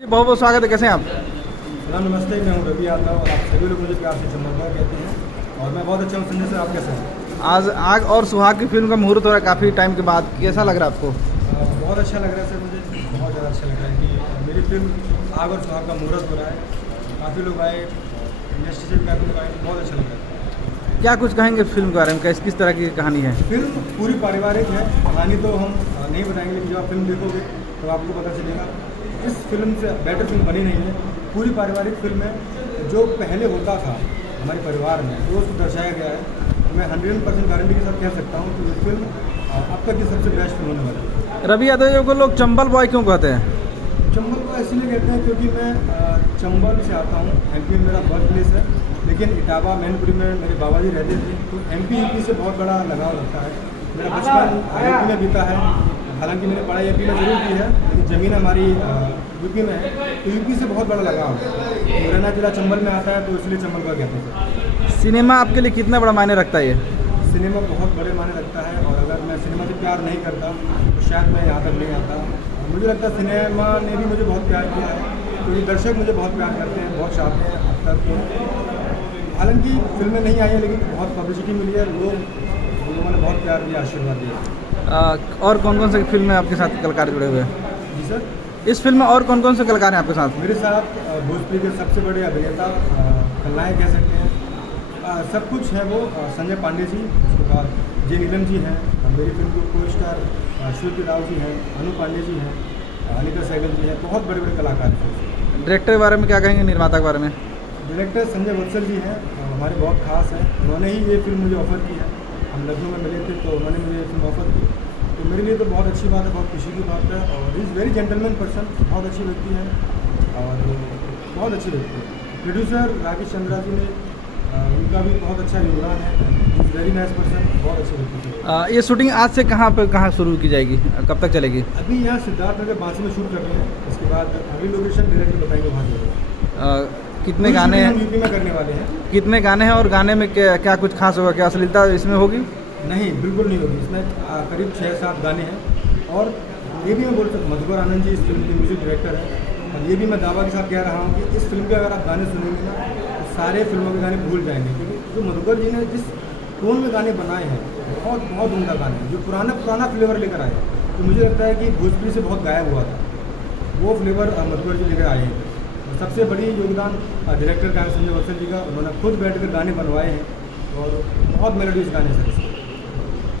बहुत बहुत स्वागत है। कैसे हैं आप? सलाम, नमस्ते। मैं हूं रवि यादव और आप सभी लोग मुझे प्यार से चंबल भाई कहते हैं और मैं बहुत अच्छा हूं। संजय सर, आप कैसे हैं? आज आग और सुहाग की फिल्म का मुहूर्त हो रहा है काफ़ी टाइम के बाद। कैसा लग रहा है आपको? बहुत अच्छा लग रहा है सर, मुझे बहुत ज़्यादा अच्छा लग रहा है कि मेरी फिल्म आग और सुहाग का मुहूर्त हो रहा है। काफ़ी लोग आए, इंडस्ट्री से काफ़ी लोग आए, बहुत अच्छा लग रहा है। क्या कुछ कहेंगे फिल्म के बारे में? किस तरह की कहानी है? फिल्म पूरी पारिवारिक है। कहानी तो हम नहीं बताएंगे, लेकिन जब आप फिल्म देखोगे तो आपको पता चलेगा। इस फिल्म से बेटर फिल्म बनी नहीं है। पूरी पारिवारिक फिल्म है। जो पहले होता था हमारे परिवार में वो उसको दर्शाया गया है। मैं 100% गारंटी के साथ कह सकता हूँ कि ये फिल्म अब तक की सबसे बेस्ट फिल्म होने वाली है। रवि यादव को लोग चंबल बॉय क्यों कहते हैं? चंबल को इसलिए कहते हैं क्योंकि मैं चंबल से आता हूँ। एमपी में मेरा बर्थ प्लेस है, लेकिन इटावा मैनपुरी में मेरे बाबा जी रहते थे, तो एमपी यूपी से बहुत बड़ा लगाव रखता है। मेरा बचपन यूपी में बीता है। हालांकि मैंने पढ़ाई एमपी में जरूर की है, लेकिन ज़मीन हमारी यूपी में है, तो यूपी से बहुत बड़ा लगाव है। मुरैना जिला चंबल में आता है, तो इसलिए चंबल को कहते हैं। सिनेमा आपके लिए कितना बड़ा मायने रखता है ये? सिनेमा बहुत बड़े मायने रखता है, और अगर मैं सिनेमा से प्यार नहीं करता तो शायद मैं यहाँ तक नहीं आता। मुझे लगता है सिनेमा ने भी मुझे बहुत प्यार किया है, क्योंकि दर्शक मुझे बहुत प्यार करते हैं, बहुत चाहते हैं अब तक। हालांकि फिल्में नहीं आई हैं, लेकिन बहुत पब्लिसिटी मिली है। लोगों ने बहुत प्यार दिया, आशीर्वाद दिया। और कौन कौन से फिल्म में आपके साथ कलाकार जुड़े हुए हैं? जी सर, इस फिल्म में और कौन कौन से कलाकार हैं आपके साथ? मेरे साथ भोजपुरी के सबसे बड़े अभिनेता, खलनायक कह सकते हैं, सब कुछ है वो। संजय पांडे जी, उसके बाद जे नीलम जी हैं, मेरी फिल्म के को स्टार श्रुति राव जी हैं, अनु पांडे जी हैं, अनिता सहगल जी हैं। बहुत बड़े बड़े कलाकार हैं। डायरेक्टर के बारे में क्या कहेंगे? निर्माता के बारे में? डायरेक्टर संजय वत्सल जी हैं, हमारे बहुत खास हैं। उन्होंने ही ये फिल्म मुझे ऑफ़र की है। हम लखनऊ में मिले थे, तो उन्होंने मुझे ये फिल्म ऑफ़र की, तो मेरे लिए तो बहुत अच्छी बात है, बहुत खुशी की बात है। और इज़ वेरी जेंटलमैन पर्सन, बहुत अच्छी व्यक्ति है और बहुत अच्छी व्यक्ति है। प्रोड्यूसर राकेश चंद्रा जी ने, उनका भी बहुत अच्छा योगदान है। इज़ वेरी नाइस पर्सन, बहुत अच्छी व्यक्ति है। ये शूटिंग आज से कहाँ शुरू की जाएगी? कब तक चलेगी? अभी यहाँ सिद्धार्थनगर बांसी में शूट कर रहे हैं। इसके बाद अगली लोकेशन डायरेक्टर बताएंगे वहाँ जाएगा। कितने गाने हैं? हम यूपी में करने वाले हैं। कितने गाने हैं और गाने में क्या कुछ खास होगा? क्या अश्लीलता इसमें होगी? नहीं, बिल्कुल नहीं होगी। इसमें करीब 6-7 गाने हैं। और ये भी मैं बोल सकता हूँ, मधुकर आनंद जी इस फिल्म के म्यूज़िक डायरेक्टर हैं। और ये भी मैं दावा के साथ कह रहा हूँ कि इस फिल्म के अगर आप गाने सुनेंगे ना, तो सारे फिल्मों के गाने भूल जाएंगे, क्योंकि जो मधुकर जी ने जिस टोन में गाने बनाए हैं, बहुत उम्दा गाने हैं, जो पुराना फ्लेवर लेकर आए। तो मुझे लगता है कि भोजपुरी से बहुत गायब हुआ था, वो फ्लेवर मधुकर जी लेकर आए हैं। सबसे बड़ी योगदान डायरेक्टर का है संजय वत्सल जी का। उन्होंने खुद बैठकर गाने बनवाए हैं और बहुत मेलोडियस गाने हैं सर।